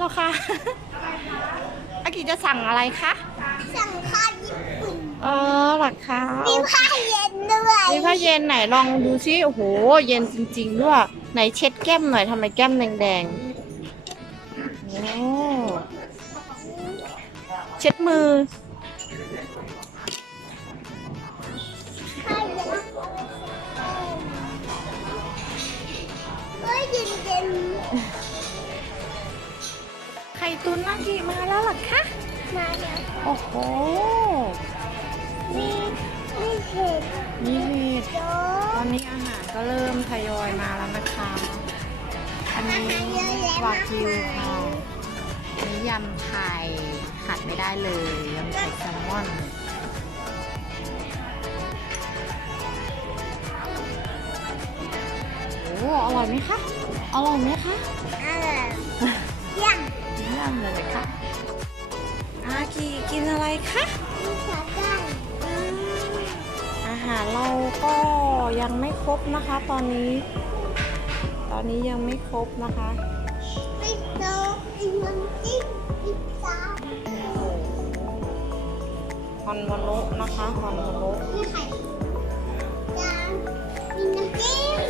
เหรอคะอากิจะสั่งอะไรคะ สั่งข้าวญี่ปุ่นเออเหรอคะมีผ้าเย็นด้วยมีผ้าเย็นไหนลองดูซิ โอ้โห เย็นจริงๆด้วย ไหนเช็ดแก้มหน่อยทำไมแก้มแดงๆโอ้เช็ดมือ ตุนนากิมาแล้วเหรอคะๆมาแล้วโอ้โห มีมีเห็ดนี่เห็ดโจ๊ตอกนนี้อาหารก็เริ่มทยอยมาแล้วนะคะ อันนี้วากิวค่ะอันนี้ยำไข่ขาดไม่ได้เลยยำไข่แซลมอนโอ้อร่อยไหมคะ อร่อยไหมคะอะไรยัง เยี่ยมเลยค่ะอากีกินอะไรคะมีขาตั้งอาหารเราก็ยังไม่ครบนะคะ ตอนนี้ ตอนนี้ยังไม่ครบนะคะมีโต๊ะมีน้ำจิ้มมีซอสฮอนวานุนะคะฮอนวานุมีไข่จานมีน้ำจิ้มมี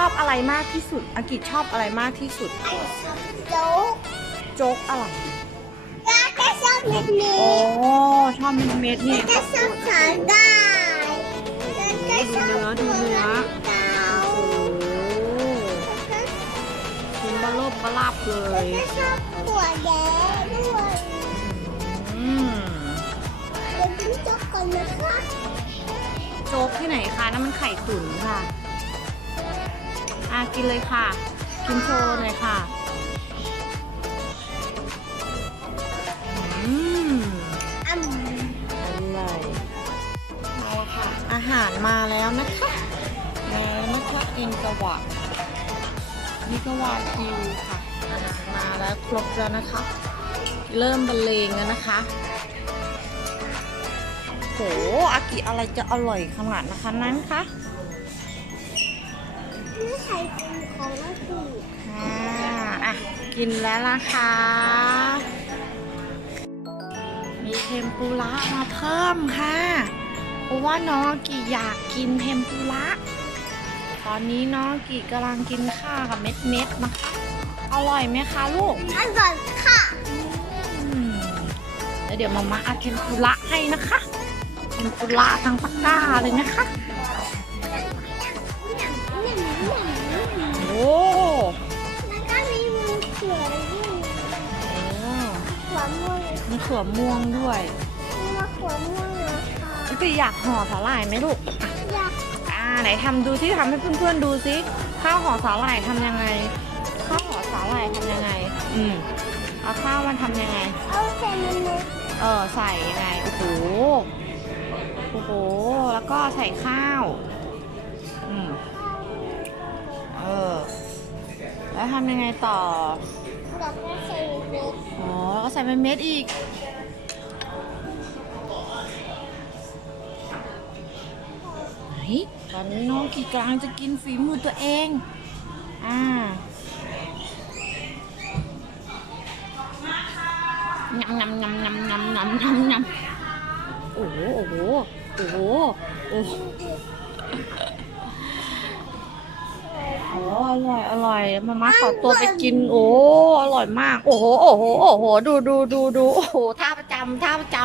อากิชอบอะไรมากที่สุดอากิชอบอะไรมากที่สุดไข่โจ๊กโจ๊กอะไรกาก็ชอบเม็ดเม็โอ้ดชอบเม็ดเม็ดๆนี่ก็ชอบขาได้ก็ชอบดูเนื้อดูเนื้อเตาโอ้กินบะโลบบะลาบเลยก็ชอบหัวแดงด้วยอืมเดี๋ยวกินโจ๊กก่อนนะคะโจ๊กที่ไหนคะนั่นมันไข่ตุ๋นค่ะอา กินเลยค่ะ กินโชว์หน่อยค่ะอืมอืมอร่อยเอาละค่ะ อาหารมาแล้วนะคะมาแล้วนะคะเองกวานี่ก็วากิวค่ะ อาหารมาแล้วครบแล้วนะคะ เริ่มบรรเลงแล้วนะคะโหอากิอะไรจะอร่อยขนาดนะคะนั้นคะ นี่ไข่ตุ๋นของเราคือค่ะอะ กินแล้วล่ะค่ะมีเทมปุระมาเพิ่มค่ะเพราะว่าน้องอากิอยากกินเทมปุระ ตอนนี้น้องอากิกำลังกินข้าวกับเม็ดเม็ดๆนะคะ อร่อยไหมคะลูก อร่อยค่ะ อืมแล้วเดี๋ยวมามาเอาเทมปุระให้นะคะ เทมปุระทั้งตะกร้าเลยนะคะ มีเขือม่วงด้วยมีมะขวม่วงนะคะอากิอยากห่อสาหร่ายไหมลูก อยากอ่าไหนทำดูที่ทำให้เพื่อนๆดูซิข้าวห่อสาหร่ายทำยังไง ข้าวห่อสาหร่ายทำยังไง อืมเอาข้าวมันทำยังไง เอาใส่มันเลยเออใส่ยังไงโอ้โหโอ้โหแล้วก็ใส่ข้าว อืมเออแล้วทำยังไงต่อ แล้วก็ใส่เม็ดอ๋อแล้วก็ใส่เป็นเม็ดอีก ไหนตอนนี้น้องกีกลางจะกินฝีมือตัวเอง อ่างำงำงำงำงำงำงำงำโอ้โห โอ้โห โอ้โห โอ้โห โอ้อร่อยอร่อยมาม่าขอตัวไปกิน โอ้อร่อยมาก โอ้โหโอ้โหโอ้โหดูดูดูดูโอ้โหท่าประจำท่าประจ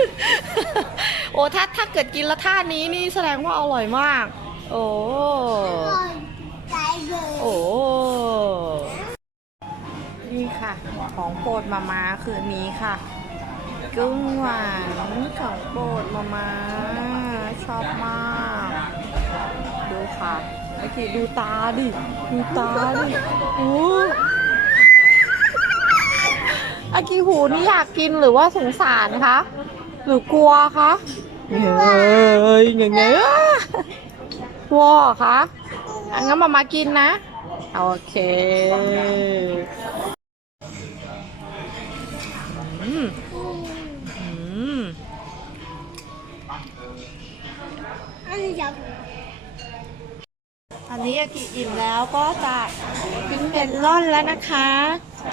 ำโอ้ถ้าถ้าเกิดกินแล้วท่านี้นี่แสดงว่าอร่อยมาก โอ้อร่อยใจเลย โอ้ นี่ค่ะ ของโปรดมามาคือนนี้ค่ะ กุ้งหวานของโปรดมามาชอบมาก ดูค่ะ ดูตาดิ ดูตาดิโอ้อากิหูนี่อยากกินหรือว่าสงสารคะ หรือกลัวคะเงยเงยเงยกลัวเหรอคะอังั้นมามากินนะ โอเคอืมอืมอันนี้จะอั นนี้อากิอิ่มแล้วก็จะกินเมลอนแล้วนะคะ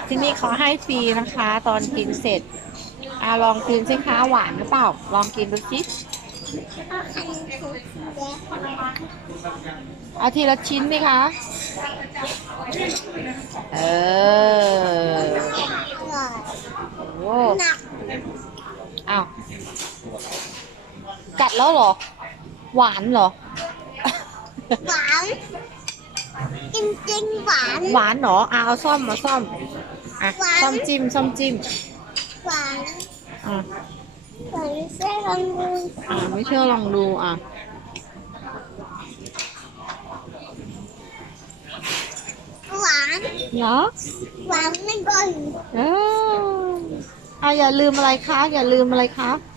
ที่นี่เขาให้ฟรีนะคะ ตอนกินเสร็จอะลองกินสิคะหวานหรือเปล่า ลองกินดูสิเอาอันนี้คือสีแดงเอาทีละชิ้นสิคะ เออโอ้หนักอ้าว กัดแล้วเหรอ หวานเหรอ หวานจริงจริงๆหวานหวานเหรออะเอาซ่อมมาซ่อมอะหวานซ่อมจิ้มซ่อมจิ้มหวานอะหวานเส้นลองดูอะไม่เชื่อลองดูอะหวานเหรอหวานไม่บ่อยเอออะอย่าลืมอะไรคะอย่าลืมอะไรคะแต่ลุงกระ